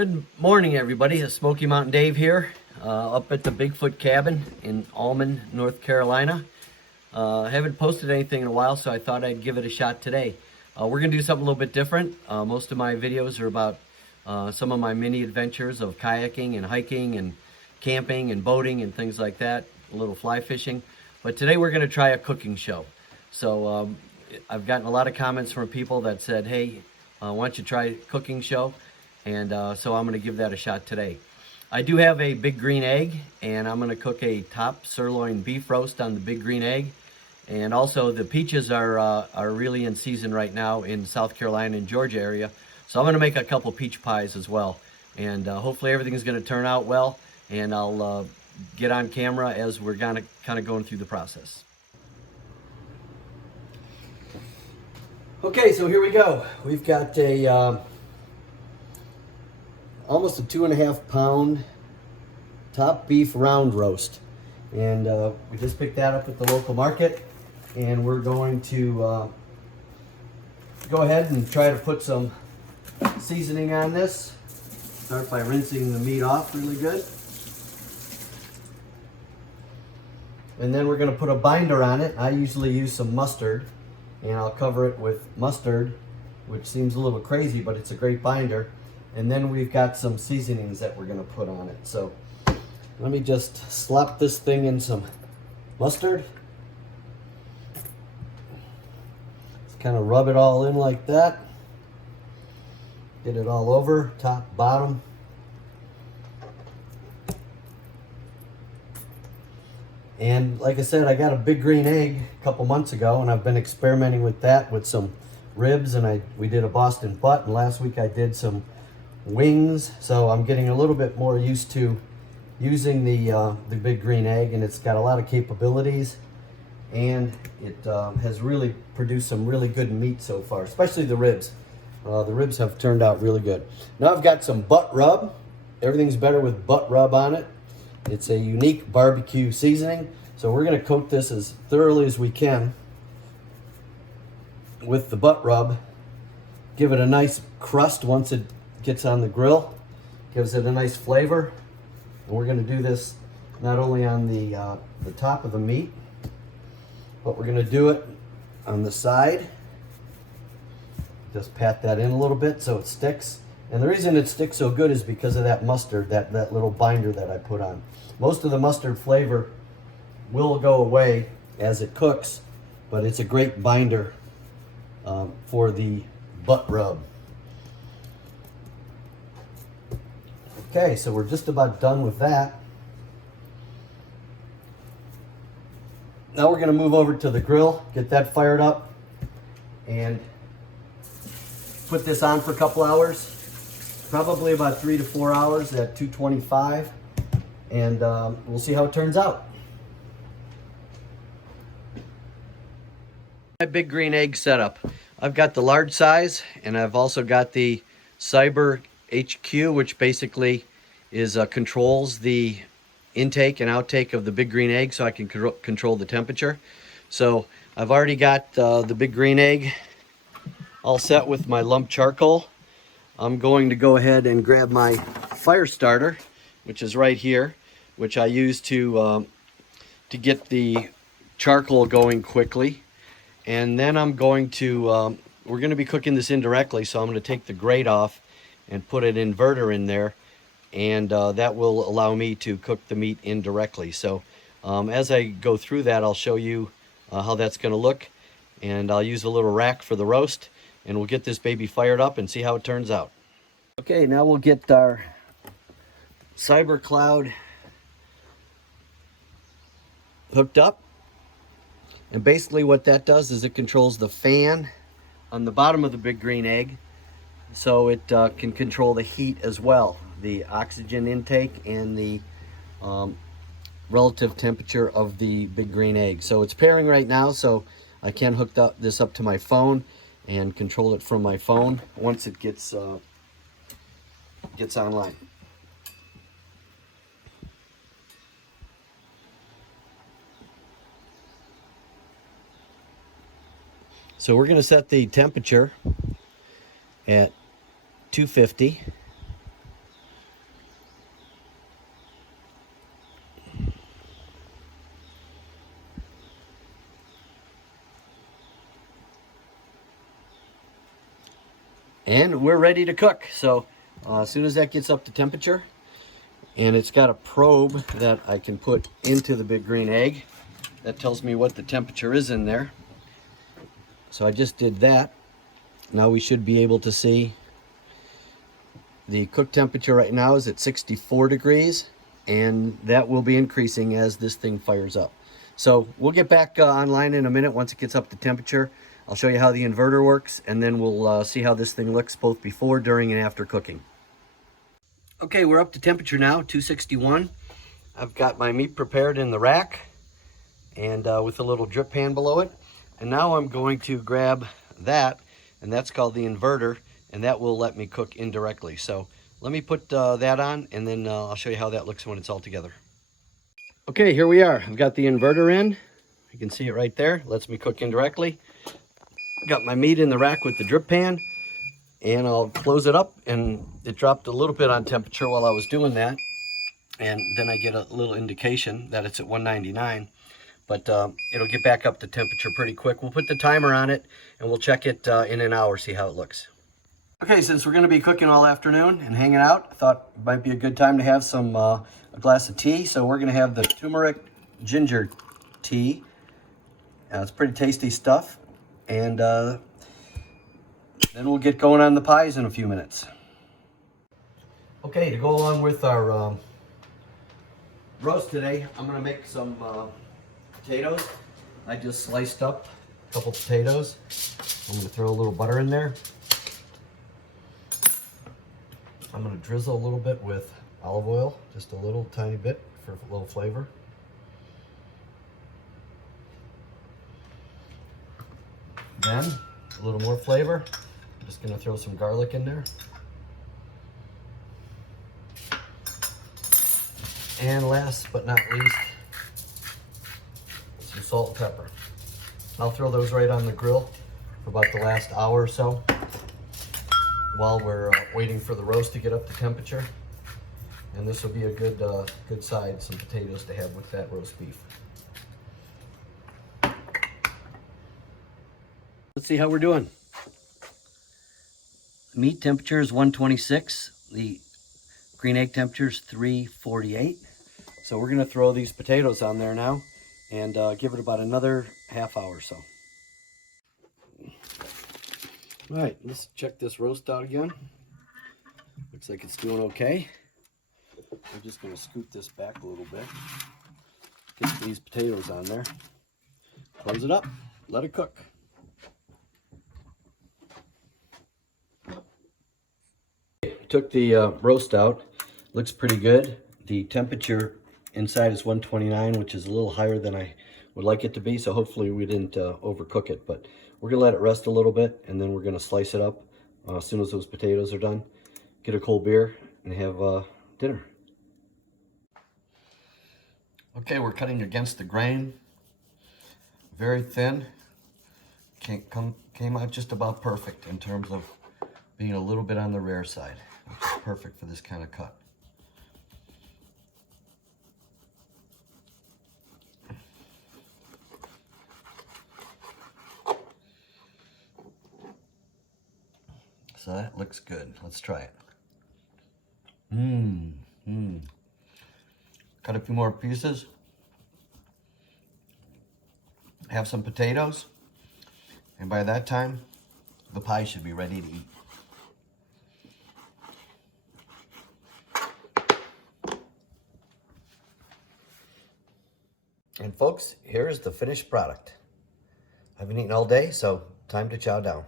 Good morning, everybody. It's Smoky Mountain Dave here, up at the Bigfoot Cabin in Almond, North Carolina. Haven't posted anything in a while, so I thought I'd give it a shot today. We're going to do something a little bit different. Most of my videos are about some of my mini adventures of kayaking and hiking and camping and boating and things like that, a little fly fishing. But today we're going to try a cooking show. So I've gotten a lot of comments from people that said, hey, why don't you try a cooking show? And so I'm going to give that a shot today. I do have a big green egg, and I'm going to cook a top sirloin beef roast on the big green egg. And also the peaches are really in season right now in South Carolina and Georgia area. So I'm going to make a couple peach pies as well. And hopefully everything's going to turn out well. And I'll get on camera as we're kind of going through the process. Okay, so here we go. We've got a almost a 2.5 pound top beef round roast, and we just picked that up at the local market, and we're going to go ahead and try to put some seasoning on this. Start by rinsing the meat off really good, and then we're going to put a binder on it. I usually use some mustard, and I'll cover it with mustard, which seems a little crazy, but it's a great binder. And then we've got some seasonings that we're going to put on it. So let me just slap this thing in some mustard. Just kind of rub it all in like that. Get it all over, top, bottom. And like I said, I got a big green egg a couple months ago, and I've been experimenting with that with some ribs, and we did a Boston butt, and last week I did some wings. So I'm getting a little bit more used to using the big green egg, and it's got a lot of capabilities, and it has really produced some really good meat so far, especially the ribs. The ribs have turned out really good. Now I've got some butt rub. Everything's better with butt rub on it. It's a unique barbecue seasoning, so we're going to coat this as thoroughly as we can with the butt rub. Give it a nice crust once it gets on the grill. Gives it a nice flavor. And we're going to do this not only on the top of the meat, but we're going to do it on the side. Just pat that in a little bit so it sticks. And the reason it sticks so good is because of that mustard, that little binder that I put on. Most of the mustard flavor will go away as it cooks, but it's a great binder for the butt rub. Okay, so we're just about done with that. Now we're going to move over to the grill, get that fired up, and put this on for a couple hours. Probably about 3 to 4 hours at 225, and we'll see how it turns out. My big green egg setup. I've got the large size, and I've also got the Cyber HQ, which basically is controls the intake and outtake of the big green egg, so I can control the temperature. So I've already got the big green egg all set with my lump charcoal. I'm going to go ahead and grab my fire starter, which is right here, which I use to get the charcoal going quickly. And then I'm going to, we're going to be cooking this indirectly, so I'm going to take the grate off and put an inverter in there, and that will allow me to cook the meat indirectly. So as I go through that, I'll show you how that's going to look, and I'll use a little rack for the roast, and we'll get this baby fired up and see how it turns out. Okay, now we'll get our CyberCloud hooked up. And basically what that does is it controls the fan on the bottom of the big green egg, so it can control the heat as well, the oxygen intake and the relative temperature of the big green egg. So it's pairing right now, so I can hook this up to my phone and control it from my phone once it gets online. So we're going to set the temperature at 250. And we're ready to cook. So as soon as that gets up to temperature, and it's got a probe that I can put into the big green egg that tells me what the temperature is in there. So I just did that. Now we should be able to see the cook temperature right now is at 64 degrees, and that will be increasing as this thing fires up. So we'll get back online in a minute once it gets up to temperature. I'll show you how the inverter works, and then we'll see how this thing looks both before, during, and after cooking. Okay, we're up to temperature now, 261. I've got my meat prepared in the rack and with a little drip pan below it. And now I'm going to grab that, and that's called the inverter, and that will let me cook indirectly. So let me put that on, and then I'll show you how that looks when it's all together. Okay, here we are. I've got the inverter in. You can see it right there. Lets me cook indirectly. Got my meat in the rack with the drip pan, and I'll close it up, and it dropped a little bit on temperature while I was doing that, and then I get a little indication that it's at 199, but it'll get back up to temperature pretty quick. We'll put the timer on it, and we'll check it in an hour, see how it looks. Okay, since we're going to be cooking all afternoon and hanging out, I thought it might be a good time to have some a glass of tea. So we're going to have the turmeric ginger tea. It's pretty tasty stuff, and then we'll get going on the pies in a few minutes. Okay, to go along with our roast today, I'm going to make some potatoes. I just sliced up a couple potatoes. I'm going to throw a little butter in there. I'm going to drizzle a little bit with olive oil, just a little tiny bit for a little flavor. Then, a little more flavor. I'm just going to throw some garlic in there. And last but not least, some salt and pepper. I'll throw those right on the grill for about the last hour or so while we're waiting for the roast to get up to temperature. And this will be a good good side, some potatoes to have with that roast beef. Let's see how we're doing. The meat temperature is 126. The green egg temperature is 348. So we're gonna throw these potatoes on there now and give it about another half hour or so. All right, let's check this roast out again. Looks like it's doing okay. I'm just gonna scoot this back a little bit. Get these potatoes on there. Close it up, let it cook. Took the roast out. Looks pretty good. The temperature inside is 129, which is a little higher than I would like it to be, so hopefully we didn't overcook it. But we're gonna let it rest a little bit, and then we're gonna slice it up as soon as those potatoes are done. Get a cold beer and have dinner. Okay, we're cutting against the grain. Very thin. Came out just about perfect in terms of being a little bit on the rare side, which is perfect for this kind of cut. So that looks good. Let's try it. Cut a few more pieces. Have some potatoes. And by that time, the pie should be ready to eat. And folks, here is the finished product. I haven't eaten all day, so time to chow down.